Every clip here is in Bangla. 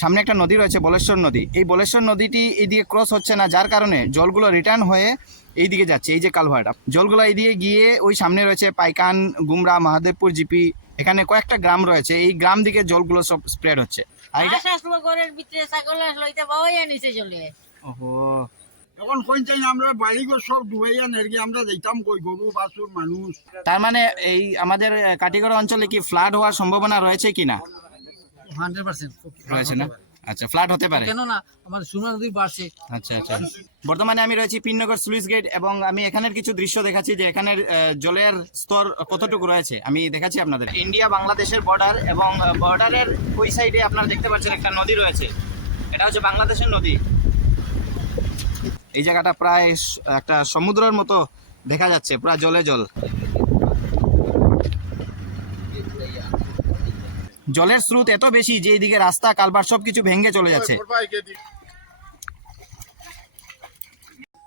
সামনে একটা নদী রয়েছে বলেশ্বর নদী। এই বলেশ্বর নদীটি এইদিকে ক্রস হচ্ছে না, যার কারণে জলগুলো রিটার্ন হয়ে এইদিকে যাচ্ছে। এই যে কালভার্ট, জলগুলো এইদিকে গিয়ে ওই সামনে রয়েছে পাইকান, গুমরা, মহাদেবপুর জিপি, এখানে কয়েকটা গ্রাম রয়েছে। এই গ্রাম দিকে জলগুলো সব স্প্রেড হচ্ছে। আর এটা ওহো, এখন কই চাই না আমরা বাড়িঘর সব ডুবাইয়া নেরগে আমরা যাইতাম কই গরু বাছুর মানুষ। তার মানে এই আমাদের কাটিগড়া অঞ্চলে কি ফ্লাড হওয়ার সম্ভাবনা রয়েছে কিনা? 100% রয়েছে না? আচ্ছা, ফ্লাড হতে পারে। কেন না আমার সুরমা নদী বাড়ছে। আচ্ছা আচ্ছা। বর্তমানে আমি রয়েছি পিননগর স্লুইস গেট এবং আমি এখানের কিছু দৃশ্য দেখাচ্ছি যে এখানের জলের স্তর কতটুকু রয়েছে আমি দেখাচ্ছি আপনাদের। ইন্ডিয়া বাংলাদেশের বর্ডার এবং বর্ডারের ওই সাইডে আপনারা দেখতে পাচ্ছেন একটা নদী রয়েছে, এটা হচ্ছে বাংলাদেশের নদী। এই জায়গাটা প্রায় একটা সমুদ্রের মতো দেখা যাচ্ছে, পুরো জলে জল। জলের স্রোত এত বেশি যে এইদিকে রাস্তা কালভার্ট সবকিছু ভেঙে চলে যাচ্ছে।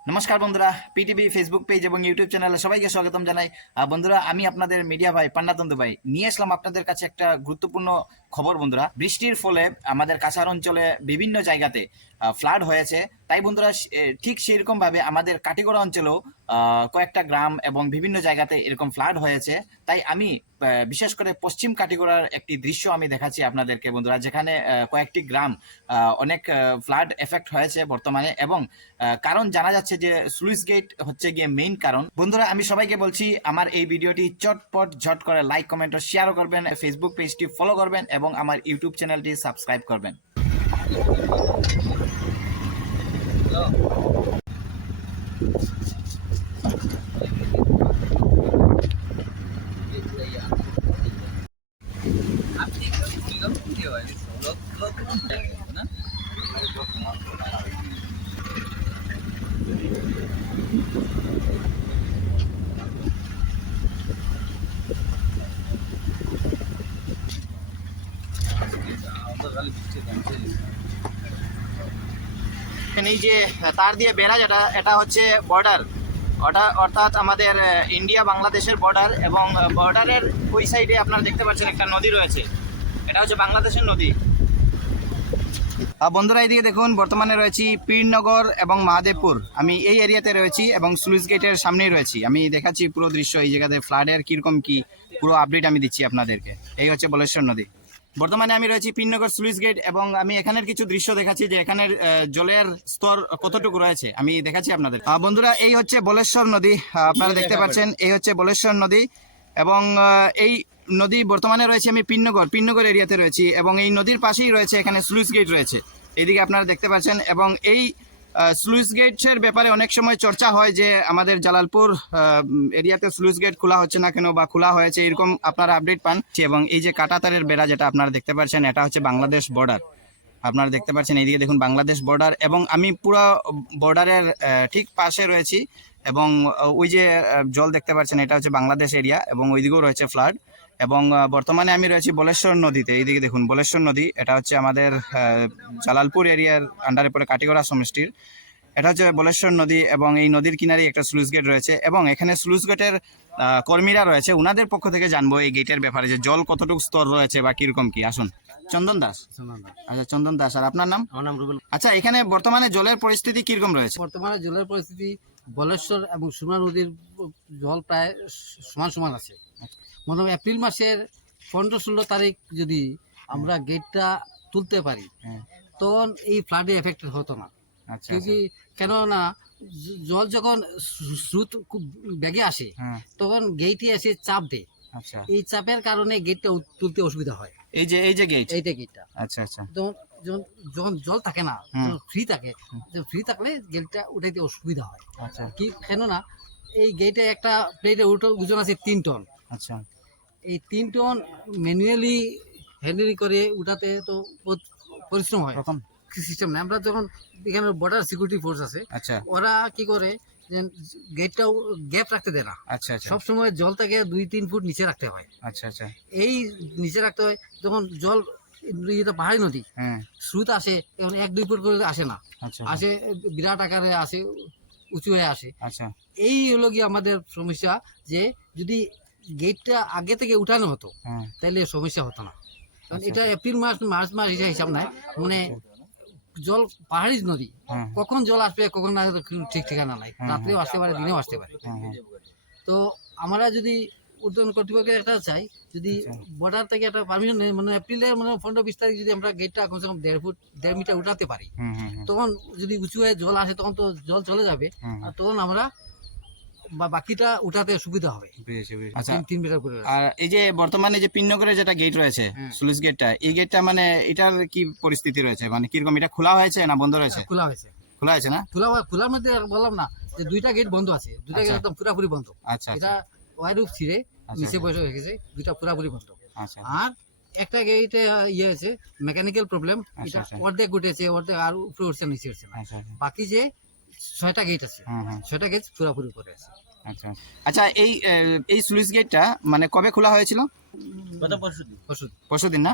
নমস্কার বন্ধুরা, পিটিভি ফেসবুক পেজ এবং ইউটিউব চ্যানেলে সবাইকে স্বাগতম জানাই। বন্ধুরা, আমি আপনাদের মিডিয়া ভাই পান্নাতন্তু ভাই নিয়ে আসলাম আপনাদের কাছে একটা গুরুত্বপূর্ণ খবর। বন্ধুরা, বৃষ্টির ফলে আমাদের কাছাড় অঞ্চলে বিভিন্ন জায়গাতে ফ্লাড হয়েছে। তাই বন্ধুরা, ঠিক সেরকম ভাবে আমাদের কাটিগড়া অঞ্চলেও কয়েকটা গ্রাম এবং বিভিন্ন জায়গাতে এরকম ফ্লাড হয়েছে। তাই আমি বিশেষ করে পশ্চিম কাটিগড়ার একটি দৃশ্য আমি দেখাচ্ছি আপনাদেরকে বন্ধুরা, যেখানে কয়েকটি গ্রাম অনেক ফ্লাড এফেক্ট হয়েছে বর্তমানে, এবং কারণ জানা যাচ্ছে যে স্লুইস গেট হচ্ছে গিয়ে মেইন কারণ। বন্ধুরা, আমি সবাইকে বলছি আমার এই ভিডিওটি চটপট ঝট করে লাইক, কমেন্ট ও শেয়ারও করবেন, ফেসবুক পেজটি ফলো করবেন এবং আমার ইউটিউব চ্যানেলটি সাবস্ক্রাইব করবেন। এই যে তার দিয়ে বেড়া, যেটা এটা হচ্ছে বর্ডার, অর্থাৎ আমাদের ইন্ডিয়া বাংলাদেশের বর্ডার, এবং বর্ডারের ওই সাইডে আপনারা দেখতে পাচ্ছেন একটা নদী রয়েছে, এটা হচ্ছে বাংলাদেশের নদী। বন্ধুরা, এইদিকে দেখুন, বর্তমানে রয়েছি পীরনগর এবং মহাদেবপুর, আমি এই এরিয়াতে রয়েছি এবং স্লুইস গেটের সামনেই রয়েছি। আমি দেখাচ্ছি পুরো দৃশ্য, এই জায়গাতে ফ্লাডের কীরকম কি পুরো আপডেট আমি দিচ্ছি আপনাদেরকে। এই হচ্ছে বলেশ্বর নদী। বর্তমানে আমি রয়েছি পীরনগর স্লুইস গেট এবং আমি এখানের কিছু দৃশ্য দেখাচ্ছি যে এখানের জলের স্তর কতটুকু রয়েছে আমি দেখাচ্ছি আপনাদের। বন্ধুরা, এই হচ্ছে বলেশ্বর নদী, আপনারা দেখতে পাচ্ছেন, এই হচ্ছে বলেশ্বর নদী। এবং এই নদী বর্তমানে রয়েছে আমি পীরনগর এরিয়াতে রয়েছি, এবং এই নদীর পাশেই রয়েছে এখানে স্লুইস গেট রয়েছে, এইদিকে আপনারা দেখতে পাচ্ছেন। এবং এই স্লুইস গেটের ব্যাপারে অনেক সময় চর্চা হয় যে আমাদের জালালপুর এরিয়াতে স্লুইস গেট খোলা হচ্ছে না কেন, বা খোলা হয়েছে, এরকম আপনারা আপডেট পান। এবং এই যে কাঁটাতারের বেড়া যেটা আপনারা দেখতে পাচ্ছেন, এটা হচ্ছে বাংলাদেশ বর্ডার, আপনারা দেখতে পাচ্ছেন এইদিকে দেখুন বাংলাদেশ বর্ডার, এবং আমি পুরো বর্ডারের ঠিক পাশে রয়েছি। এবং ওই যে জল দেখতে পাচ্ছেন, এটা হচ্ছে বাংলাদেশ এরিয়া, এবং ওইদিকেও রয়েছে ফ্লাড। এবং বর্তমানে আমি রয়েছি বলেশ্বর নদীতে, এইদিকে দেখুন বলেশ্বর নদী, এটা হচ্ছে আমাদের জালালপুর এরিয়ার আন্ডারে পড়ে কাটিগড়া সমষ্টির, এটা হচ্ছে বলেশ্বর নদী। এবং এই নদীর কিনারে একটা স্লুইস গেট রয়েছে, এবং এখানে স্লুইস গেটের কর্মীরা রয়েছে, ওনাদের পক্ষ থেকে জানবো এই গেটের ব্যাপারে, যে জল কতটুকু স্তর রয়েছে বা কিরকম কি। আসুন, চন্দন দাস। আচ্ছা, চন্দন দাস। আর আপনার নাম? আমার নাম রুবেল। আচ্ছা, এখানে বর্তমানে জলের পরিস্থিতি কিরকম রয়েছে? বর্তমানে জলের পরিস্থিতি বলেশ্বর এবং সুরমা নদীর জল প্রায় সমান সমান আছে। মোটামুটি এপ্রিল মাসের 15-16 তারিখ যদি আমরা গেটটা তুলতে পারি, তখন এই ফ্লাডে এফেক্টেড হতো না। আচ্ছা, কেননা জল যখন স্রোত খুব বেগে আসে, তখন গেটে এসে চাপ দেয়। আচ্ছা, এই চাপের কারণে গেটটা তুলতে অসুবিধা হয়। এই যে গেট, এইটা গেটটা। আচ্ছা আচ্ছা। যখন জল থাকে না, ফ্রি থাকলে গেটটা উঠাইতে অসুবিধা হয়। আচ্ছা, কেননা এই গেটে একটা প্লেটে ওজন আছে 3 টন। আচ্ছা, এই 3 টন ম্যানুয়ালি হ্যান্ডেলিং করে উঠাতে তো বহুত পরিশ্রম হয়। প্রথম সিস্টেম না, আমরা যখন এখানে বর্ডার সিকিউরিটি ফোর্স আছে, আচ্ছা, ওরা কি করে যে গেটটা গ্যাপ রাখতে দেয় না। আচ্ছা আচ্ছা, সবসময় জলটাকে 2-3 ফুট নিচে রাখতে হয়। আচ্ছা আচ্ছা, এই নিচে রাখতে হয়। যখন জল, এটা পাহাড়ি নদী, স্রোত আসে, এখন 1-2 ফুট করে আসে না, আসে বিরাট আকারে আসে, উঁচু হয়ে আসে। আচ্ছা, এই হলো কি আমাদের সমস্যা, যে যদি গেটটা আগে থেকে উঠানো হতো তাহলে সমস্যা হতো না। কারণ এটা এপ্রিল মাস মার্চ মাস এটা হিসাব নাই, মানে জল পাহাড়ি নদী, হ্যাঁ। কখন জল আসবে কখন না ঠিক ঠিকানা নাই, রাত্রেও আসতে পারে দিনেও আসতে পারে। তো আমরা যদি উদ্যান কর্তৃপক্ষের একটা চাই, যদি বর্ডার থেকে একটা পারমিশন নেই, মানে এপ্রিলের মানে 15-20 তারিখ যদি আমরা গেটটা কমসে কম 1.5 মিটার উঠাতে পারি, তখন যদি উঁচু হয়ে জল আসে তখন তো জল চলে যাবে, আর তখন আমরা বাকিটা উঠাতে সুবিধা হবে। আচ্ছা 3 মিটার করে আর এই যে বর্তমানে যে পিননগরের যেটা গেট রয়েছে স্লুইস গেটটা, এই গেটটা মানে এটার কি পরিস্থিতি রয়েছে, মানে কিরকম, এটা খোলা হয়েছে না বন্ধ রয়েছে? খোলা হয়েছে, খোলা হয়েছে না? খোলার মধ্যে বললাম না যে 2টা গেট বন্ধ আছে, 2টা গেট একদম পুরোপুরি বন্ধ। আচ্ছা এটা ওয়াইরুপ ছিঁড়ে আচ্ছা, নিচে বসে রেখেছে, 2টা পুরোপুরি বন্ধ। আচ্ছা আর একটা গেটে ইয়ে আছে মেকানিক্যাল প্রবলেম, এটা আচ্ছা। অর্ধেক উঠেছে, অর্ধেক আর উপরে উঠছে নিচে উঠছে না। আচ্ছা বাকি যে 6টা গেট আছে, হ্যাঁ 6টা গেট পুরোপুরি করে আছে। আচ্ছা আচ্ছা এই স্লুইস গেটটা মানে কবে খোলা হয়েছিল? ওষুধ পরশুদিন না?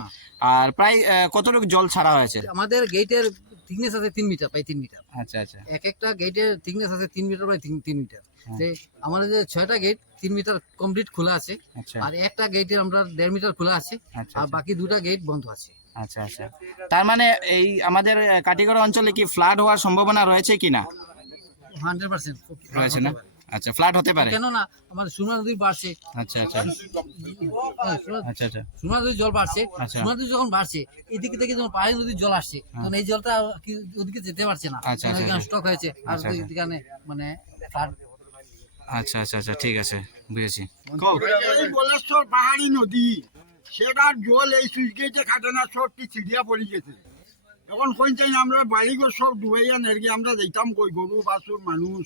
আর প্রায় কতটুকু জল ছাড়া হয়েছে? আমাদের গেটের থিকনেস আছে 3 মিটার, প্রায় 3 মিটার। আচ্ছা আচ্ছা এক একটা গেটের থিকনেস আছে 3 মিটার, প্রায় 3 মিটার। যে আমাদের যে 6টা গেট 3 মিটার কমপ্লিট খোলা আছে, আচ্ছা আর একটা গেটের আমরা 1.5 মিটার খোলা আছে, আচ্ছা আর বাকি 2টা গেট বন্ধ আছে। আচ্ছা আচ্ছা তার মানে এই আমাদের কাটিগড় অঞ্চলে কি ফ্লাড হওয়ার সম্ভাবনা রয়েছে কি না? 100% রয়েছে না? আচ্ছা ফ্লাড হতে পারে। কেন না আমাদের সুরমা নদী বাড়ছে, আচ্ছা আচ্ছা আচ্ছা আচ্ছা সুরমা নদীর জল বাড়ছে, আচ্ছা। সুরমা নদী যখন বাড়ছে এদিকে থেকে যখন পাহাড়ি নদীর জল আসছে, তখন এই জলটা ওদিকে যেতে পারছে না, আচ্ছা, আচ্ছা, স্টক হয়েছে, আর আচ্ছা, আচ্ছা। ওইখানে মানে flood। আচ্ছা আচ্ছা আচ্ছা ঠিক আছে বুঝেছি। এই বলেশ্বর পাহাড়ি নদী, সেটার জল এই সুইচ গেটে খাটে না, সবটি ছিড়িয়া পড়ে গেছে। এখন কোন চাই আমরা বাড়িঘর সব ডুবাইয়া নেরগে আমরা যাইতাম কই, গরু বাছুর মানুষ।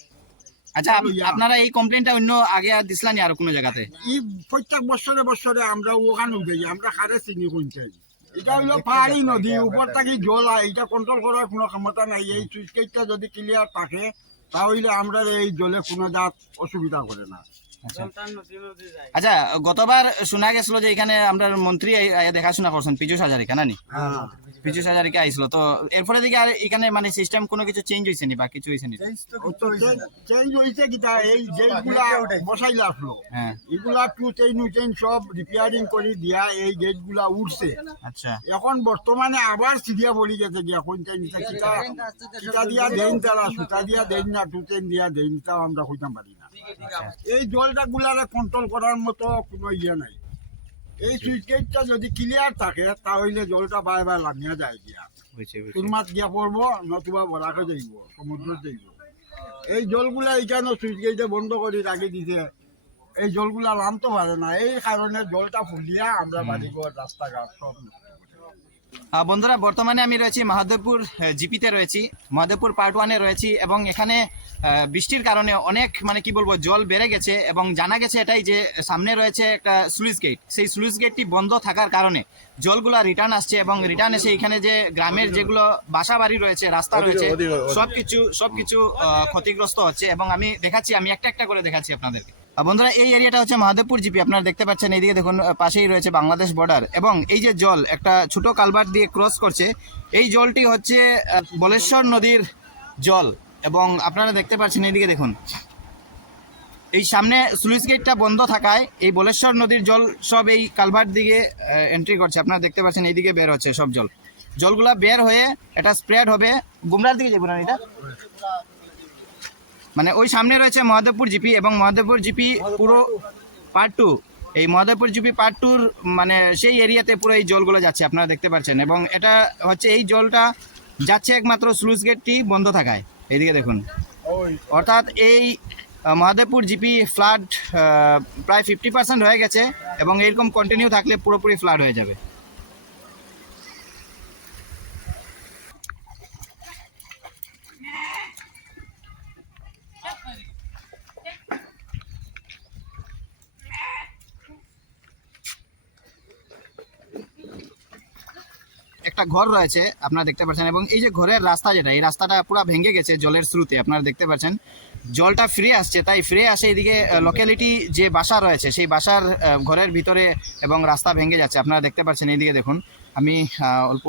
আচ্ছা আপনারা এই কমপ্লেনটা অন্য আগে আর দিছিলেন আর কোনো জায়গাতে? এই প্রত্যেক বছরে বছরে আমরা ওখানে উঠে যাই, আমরা খারে চিনি কোন চাই। এটা হইলো পাহাড়ি নদী, উপর থেকে জল হয়, এটা কন্ট্রোল করার কোনো ক্ষমতা নাই। এই সুইচ গেটটা যদি ক্লিয়ার থাকে তাহলে আমরা এই জলে কোনো জাত অসুবিধা করে না। আচ্ছা গতবার শোনা গেছিল যে এখানে আমরা মন্ত্রী দেখাশোনা করছেন পীযূষ হাজারিকা নানি, পীযূষ হাজারিকা আইছিল, তো এরপরে দিকে আর এখানে মানে সিস্টেম কোনো কিছু চেঞ্জ হয়েছে নি বা কিছু হয়েছে নি? চেঞ্জ হয়েছে কিটা, এই গেটগুলা বসাইলে আসলো, হ্যাঁ এগুলা টু চেঞ্জ সব রিপেয়ারিং করে দিয়া এই গেটগুলা উঠছে। আচ্ছা এখন বর্তমানে আবার সিরিয়া পড়ে গেছে গিয়া কোন চেঞ্জ কিটা দিয়া দেন, তারা সুতা দিয়া দেন না, টু চেঞ্জ দিয়া দেন, তাও আমরা কইতাম পারি না। এই জলটা গুলারে কন্ট্রোল করার মতো কোনো ইয়ে নাই। এই সুইচ গেটটা যদি ক্লিয়ার থাকে তাহলে জলটা বারবার লামিয়া যায় গিয়া, বুঝছি বুঝছি। সুরমাত গিয়া পড়বো, নতুবা বলাকে যাইব, সমুদ্র যাইব। এই জলগুলা এখানে সুইচ গেটে বন্ধ করে রাখি দিছে, এই জলগুলা নামতে পারে না, এই কারণে জলটা ফুলিয়া আমরা বাড়িঘর রাস্তাঘাট সব। বন্ধুরা বর্তমানে আমি রয়েছি মহাদেবপুর জিপিতে রয়েছি, মহাদেবপুর পার্ট 1-এ রয়েছি, এবং এখানে বৃষ্টির কারণে অনেক মানে কি বলবো জল বেড়ে গেছে, এবং জানা গেছে এটাই যে সামনে রয়েছে একটা স্লুইস গেট, সেই স্লুইস গেটটি বন্ধ থাকার কারণে জলগুলা রিটার্ন আসছে, এবং রিটার্ন এসে এখানে যে গ্রামের যেগুলো বাসা বাড়ি রয়েছে, রাস্তা রয়েছে, সবকিছু ক্ষতিগ্রস্ত হচ্ছে। এবং আমি দেখাচ্ছি, আমি একটা একটা করে দেখাচ্ছি আপনাদেরকে। বন্ধুরা এই এরিয়াটা হচ্ছে মহাদেবপুর জিপি, আপনারা দেখতে পাচ্ছেন, এইদিকে দেখুন পাশেই রয়েছে বাংলাদেশ বর্ডার, এবং এই যে জল একটা ছোট কালভার্ট দিয়ে ক্রস করছে, এই জলটি হচ্ছে বলেশ্বর নদীর জল, এবং আপনারা দেখতে পাচ্ছেন এইদিকে দেখুন, এই সামনে স্লুইস গেটটা বন্ধ থাকায় এই বলেশ্বর নদীর জল সব এই কালভার্ট দিকে এন্ট্রি করছে, আপনারা দেখতে পাচ্ছেন এইদিকে বের হচ্ছে সব জলগুলা বের হয়ে এটা স্প্রেড হবে গুমরার দিকে যাবো না, এটা মানে ওই সামনে রয়েছে মহাদেবপুর জিপি, এবং মহাদেবপুর জিপি পুরো পার্ট 2, এই মহাদেবপুর জিপি পার্ট 2 মানে সেই এরিয়াতে পুরো এই জলগুলো যাচ্ছে, আপনারা দেখতে পাচ্ছেন। এবং এটা হচ্ছে এই জলটা যাচ্ছে একমাত্র স্লুইস গেটটি বন্ধ থাকায়, এইদিকে দেখুন, অর্থাৎ এই মহাদেবপুর জিপি ফ্লাড প্রায় 50% হয়ে গেছে, এবং এরকম কন্টিনিউ থাকলে পুরোপুরি ফ্লাড হয়ে যাবে। একটা ঘর রয়েছে আপনারা দেখতে পাচ্ছেন, এবং এই যে ঘরের রাস্তা যেটা, এই রাস্তাটা পুরো ভেঙে গেছে জলের স্রোতে, আপনারা দেখতে পাচ্ছেন জলটা ফিরে আসছে, তাই ফিরে আসে এদিকে লোকালিটি যে বাসা রয়েছে সেই বাসার ঘরের ভিতরে, এবং রাস্তা ভেঙে যাচ্ছে, আপনারা দেখতে পাচ্ছেন। এইদিকে দেখুন, আমি অল্প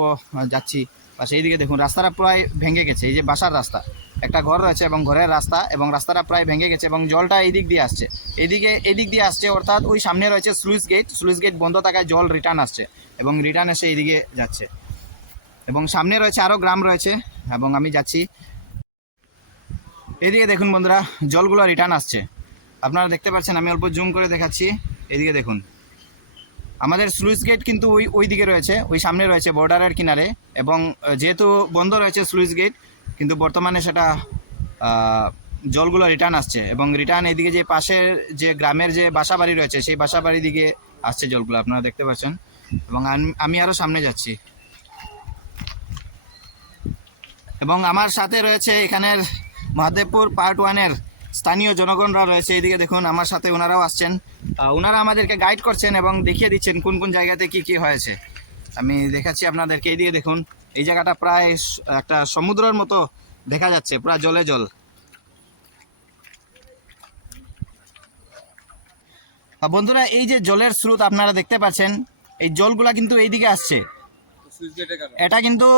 যাচ্ছি, পাশে এইদিকে দেখুন রাস্তাটা প্রায় ভেঙে গেছে, এই যে বাসার রাস্তা, একটা ঘর রয়েছে এবং ঘরের রাস্তা, এবং রাস্তাটা প্রায় ভেঙে গেছে এবং জলটা এই দিক দিয়ে আসছে, এদিক দিয়ে আসছে, অর্থাৎ ওই সামনে রয়েছে স্লুইস গেট বন্ধ থাকায় জল রিটার্ন আসছে এবং রিটার্ন এসে এইদিকে যাচ্ছে, এবং সামনে রয়েছে আরও গ্রাম রয়েছে এবং আমি যাচ্ছি। এদিকে দেখুন বন্ধুরা, জলগুলো রিটার্ন আসছে, আপনারা দেখতে পাচ্ছেন, আমি অল্প জুম করে দেখাচ্ছি। এদিকে দেখুন আমাদের স্লুইস গেট কিন্তু ওই দিকে রয়েছে, ওই সামনে রয়েছে বর্ডারের কিনারে, এবং যেহেতু বন্ধ রয়েছে স্লুইস গেট, কিন্তু বর্তমানে সেটা জলগুলো রিটার্ন আসছে এবং রিটার্ন এদিকে যে পাশের যে গ্রামের যে বাসা বাড়ি রয়েছে সেই বাসা বাড়ির দিকে আসছে জলগুলো, আপনারা দেখতে পাচ্ছেন। এবং আমি আরও সামনে যাচ্ছি, এবং আমার সাথে রয়েছে এখানের মহাদেবপুর পার্ট 1-এর স্থানীয় জনগণরা রয়েছে। এদিকে দেখুন আমার সাথে ওনারাও আসছেন, ওনারা আমাদেরকে গাইড করছেন এবং দেখিয়ে দিচ্ছেন কোন কোন জায়গাতে কি কি হয়েছে। আমি দেখাচ্ছি আপনাদেরকে। এইদিকে দেখুন, এই জায়গাটা প্রায় একটা সমুদ্রের মতো দেখা যাচ্ছে, পুরো জলে জল। বন্ধুরা, এই যে জলের স্রোত আপনারা দেখতে পাচ্ছেন, এই জলগুলা কিন্তু এইদিকে আসছে, এটা কিন্তু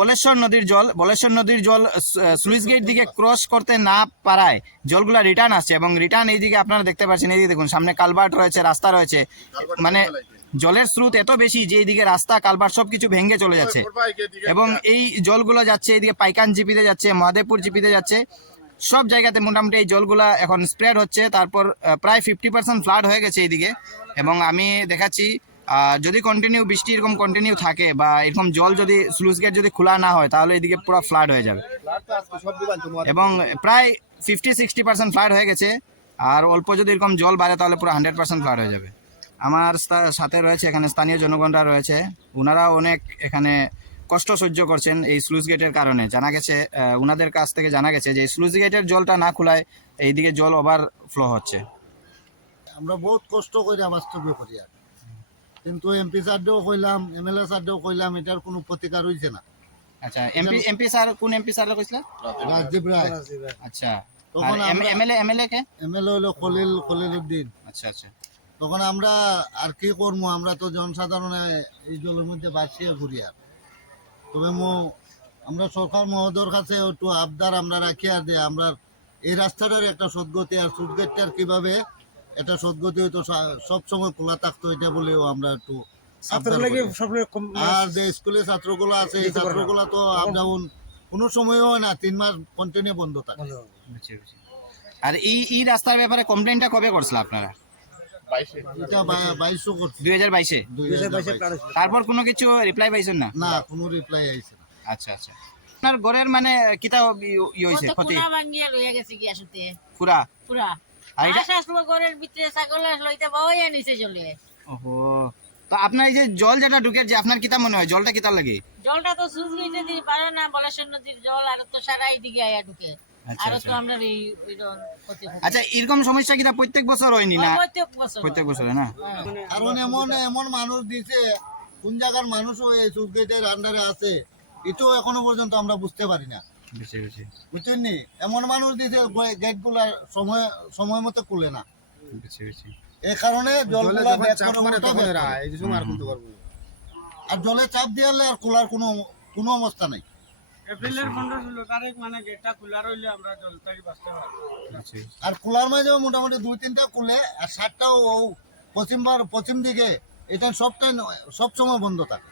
বলেশ্বর নদীর জল স্লুইস গেট দিকে ক্রস করতে না পারায় জলগুলা রিটার্ন আসছে, এবং রিটার্ন এইদিকে আপনারা দেখতে পাচ্ছেন। এইদিকে দেখুন সামনে কালভার্ট রয়েছে, রাস্তা রয়েছে, মানে জলের স্রোত এত বেশি যে এইদিকে রাস্তা কালভার্ট সবকিছু ভেঙে চলে যাচ্ছে, এবং এই জলগুলো যাচ্ছে এইদিকে পাইকান জিপিতে যাচ্ছে, মহাদেবপুর জিপিতে যাচ্ছে, সব জায়গাতে মোটামুটি এই জলগুলা এখন স্প্রেড হচ্ছে। তারপর প্রায় 50% ফ্লাড হয়ে গেছে এইদিকে, এবং আমি দেখাচ্ছি যদি কন্টিনিউ বৃষ্টি এরকম কন্টিনিউ থাকে বা এরকম জল যদি স্লুইস গেট যদি খোলা না হয় তাহলে এদিকে পুরো ফ্লাড হয়ে যাবে, এবং প্রায় 50-60% ফ্লাড হয়ে গেছে। আর অল্প যদি এরকম জল বাড়ে তাহলে পুরো 100% ফ্লাড হয়ে যাবে। আমার সাথে রয়েছে এখানে স্থানীয় জনগণরা রয়েছে, ওনারা অনেক এখানে কষ্ট সহ্য করছেন এই স্লুইস গেটের কারণে। জানা গেছে ওনাদের কাছ থেকে জানা গেছে যে স্লুইস গেটের জলটা না খোলায় এইদিকে জল ওভারফ্লো হচ্ছে। আমরা বহুত কষ্ট করে বাস্তবে করি, আর কিন্তু এমপি স্যারদেরও কইলাম, এমএলএ স্যারদেরও কইলাম, এটার কোনো প্রতিকার হইছে না। আচ্ছা, এমপি স্যার কোন এমপি স্যার কইছিলেন? রাজদীপ রায়। আচ্ছা, তখন এমএলএ কে? এমএলএ হলো খলিল উদ্দিন। আচ্ছা আচ্ছা। তখন আমরা আর কি করবো, আমরা তো জনসাধারণে এই জলের মধ্যে বাঁচিয়ে ঘুরি। আর তবে আমরা সরকার মহোদয়ের কাছে একটু আবদার আমরা রাখি, আর যে আমরা এই রাস্তাটার একটা সদ্গতি, আর সুটগেটটার কিভাবে এটা সদ্গতি হইতো সবসময় খোলা থাকতো, এটা বলেও আমরা একটু আর যে স্কুলে ছাত্রগুলো আছে এই ছাত্রগুলো তো আপ ডাউন কোনো সময়ও হয় না, 3 মাস কন্টিনিউ বন্ধ থাকে। আর এই রাস্তার ব্যাপারে কমপ্লেইনটা কবে করছিল আপনারা? এটা 2200 করছে, 2022-এ। তারপর কোনো কিছু রিপ্লাই পাইছেন না? না, কোনো রিপ্লাই আইছে না। আচ্ছা আচ্ছা। আপনার ঘরের মানে কিতা হইছে ক্ষতি? পুরা ভাঙ্গিয়া লইয়া গেছে কি আসতে পুরা পুরা আর এটা আসলো ঘরের ভিতরে ছাগল লইতে বাওয়া নিচে চলে। ওহো, তো আপনার এই যে জল যেটা ঢুকে যে আপনার কিতা মনে হয় জলটা কিতা লাগে? জলটা তো সুইচ গেটে দিয়ে পারে না, বলেশ্বর নদীর জল আর তো সারা এইদিকে আয়া ঢুকে, আচ্ছা আর তো আচ্ছা। আমরা এই ক্ষতি হয়। আচ্ছা, এরকম সমস্যা কিতা প্রত্যেক বছর হয়নি না? প্রত্যেক বছর না? হ্যাঁ। কারণ এমন মানুষ দিছে, কোন জায়গার মানুষও এই সুটগেটের আন্ডারে আছে এটাও এখনো পর্যন্ত আমরা বুঝতে পারি না, বেশি বেশি বুঝছেন নি? এমন মানুষ দিছে গেট গুলা সময় মতো খুলে না, বেশি বেশি। এই কারণে জলগুলা ব্যাক করে উল্টা ব্যাক করে। আর জলে চাপ দিয়ে আর খোলার কোনো অবস্থা নাই। এপ্রিলের 15-16 তারিখ মানে গেটটা খোলা রইলে আমরা জল থেকে বাঁচতে পারবো। আর খোলার মাঝে মোটামুটি 2-3টা খুলে, আর 7টাও পশ্চিম দিকে, এটা সব সময় বন্ধ থাকে।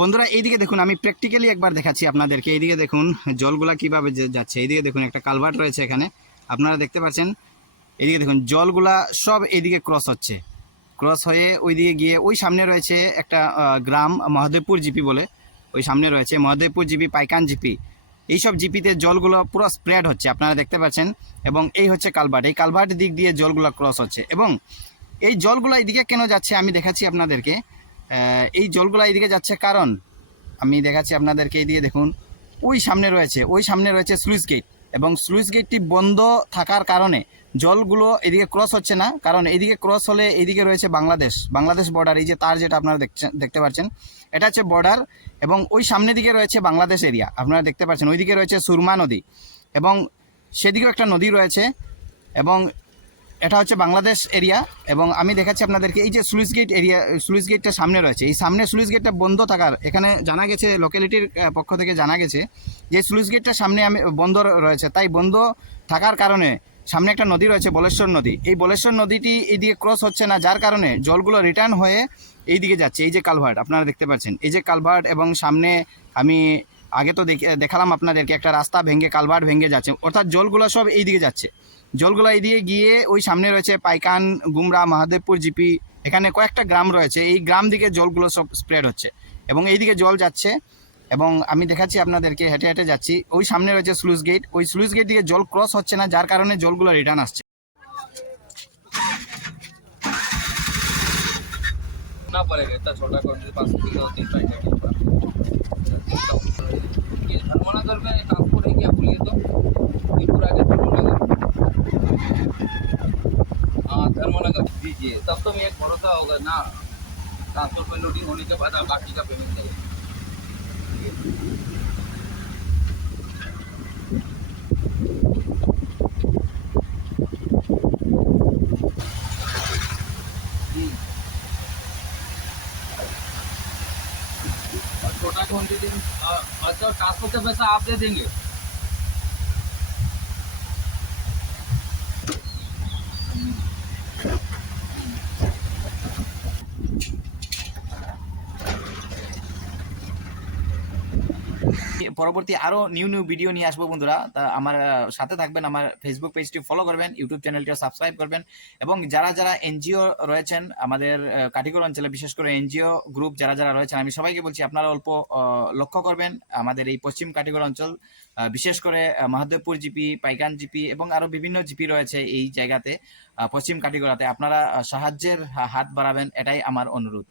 বন্ধুরা, এইদিকে দেখুন, আমি প্র্যাকটিক্যালি একবার দেখাচ্ছি আপনাদেরকে। এইদিকে দেখুন জলগুলা কিভাবে যাচ্ছে। এইদিকে দেখুন একটা কালভার্ট রয়েছে এখানে, আপনারা দেখতে পাচ্ছেন। এইদিকে দেখুন জলগুলা সব এইদিকে ক্রস হচ্ছে, ক্রস হয়ে ওইদিকে গিয়ে ওই সামনে রয়েছে একটা গ্রাম মহাদেবপুর জিপি বলে, ওই সামনে রয়েছে মহাদেবপুর জিপি, পাইকান জিপি, এইসব জিপিতে জলগুলো পুরো স্প্রেড হচ্ছে, আপনারা দেখতে পাচ্ছেন। এবং এই হচ্ছে কালভার্ট, এই কালভার্ট দিক দিয়ে জলগুলো ক্রস হচ্ছে। এবং এই জলগুলো এইদিকে কেন যাচ্ছে আমি দেখাচ্ছি আপনাদেরকে। এই জলগুলো এইদিকে যাচ্ছে কারণ আমি দেখাচ্ছি আপনাদেরকে। এইদিকে দেখুন ওই সামনে রয়েছে স্লুইস গেট, এবং স্লুইস গেটটি বন্ধ থাকার কারণে জলগুলো এদিকে ক্রস হচ্ছে না, কারণ এদিকে ক্রস হলে এইদিকে রয়েছে বাংলাদেশ বর্ডার। এই যে তার যেটা আপনারা দেখতে পাচ্ছেন, এটা হচ্ছে বর্ডার, এবং ওই সামনের দিকে রয়েছে বাংলাদেশ এরিয়া আপনারা দেখতে পাচ্ছেন। ওইদিকে রয়েছে সুরমা নদী, এবং সেদিকেও একটা নদী রয়েছে, এবং এটা হচ্ছে বাংলাদেশ এরিয়া। এবং আমি দেখাচ্ছি আপনাদেরকে এই যে স্লুইস গেট এরিয়া, স্লুইস গেটটা সামনে রয়েছে, এই সামনে স্লুইস গেটটা বন্ধ থাকার, এখানে জানা গেছে লোকালিটির পক্ষ থেকে জানা গেছে যে স্লুইস গেটটা সামনে বন্ধ রয়েছে, তাই বন্ধ থাকার কারণে সামনে একটা নদী রয়েছে বলেশ্বর নদী, এই বলেশ্বর নদীটি এইদিকে ক্রস হচ্ছে না, যার কারণে জলগুলো রিটার্ন হয়ে এইদিকে যাচ্ছে। এই যে কালভার্ট আপনারা দেখতে পাচ্ছেন, এই যে কালভার্ট, এবং সামনে আমি আগে তো দেখালাম আপনাদেরকে একটা রাস্তা ভেঙে কালভার্ট ভেঙে যাচ্ছে, অর্থাৎ জলগুলো সব এইদিকে যাচ্ছে। জলগুলো এইদিকে গিয়ে ওই সামনে রয়েছে পাইকান, গুমরা, মহাদেবপুর জিপি, এখানে কয়েকটা গ্রাম রয়েছে, এই গ্রাম দিকে জলগুলো সব স্প্রেড হচ্ছে এবং এইদিকে জল যাচ্ছে। এবং আমি দেখাচ্ছি আপনাদেরকে, হেঁটে হেঁটে যাচ্ছি, ওই সামনে রয়েছে স্লুইস গেট, ওই স্লুইস গেট দিকে জল ক্রস হচ্ছে না, যার কারণে জলগুলো রিটার্ন আসছে। ना पड़ेगा इतना छोटा क्वांटिटी 5 किलो 3 पैकेट ये धर्मनगर में ट्रांसपोर्ट है क्या बोलिए तो त्रिपुरा के धर्मनगर, हाँ धर्मनगर दीजिए, तब तो मैं एक भरोसा होगा ना, ट्रांसपोर्ट में लोडिंग होने के बाद आप बाकी का पेमेंट करें। छोटा क्वांटिटी अच्छा ट्रांसपोर्ट का पैसा आप दे देंगे। পরবর্তী আরো নিউ ভিডিও নিয়ে আসবো বন্ধুরা, তা আমার সাথে থাকবেন, আমার ফেসবুক পেজটি ফলো করবেন, ইউটিউব চ্যানেলটিও সাবস্ক্রাইব করবেন, এবং যারা এনজিও রয়েছেন আমাদের কাটিগড় অঞ্চলে, বিশেষ করে এনজিও গ্রুপ যারা রয়েছেন, আমি সবাইকে বলছি আপনারা অল্প লক্ষ্য করবেন আমাদের এই পশ্চিম কাটিগড় অঞ্চল, বিশেষ করে মহাদেবপুর জিপি, পাইকান জিপি এবং আরো বিভিন্ন জিপি রয়েছে এই জায়গাতে, পশ্চিম কাটিগড়াতে। আপনারা সাহায্যের হাত বাড়াবেন, এটাই আমার অনুরোধ।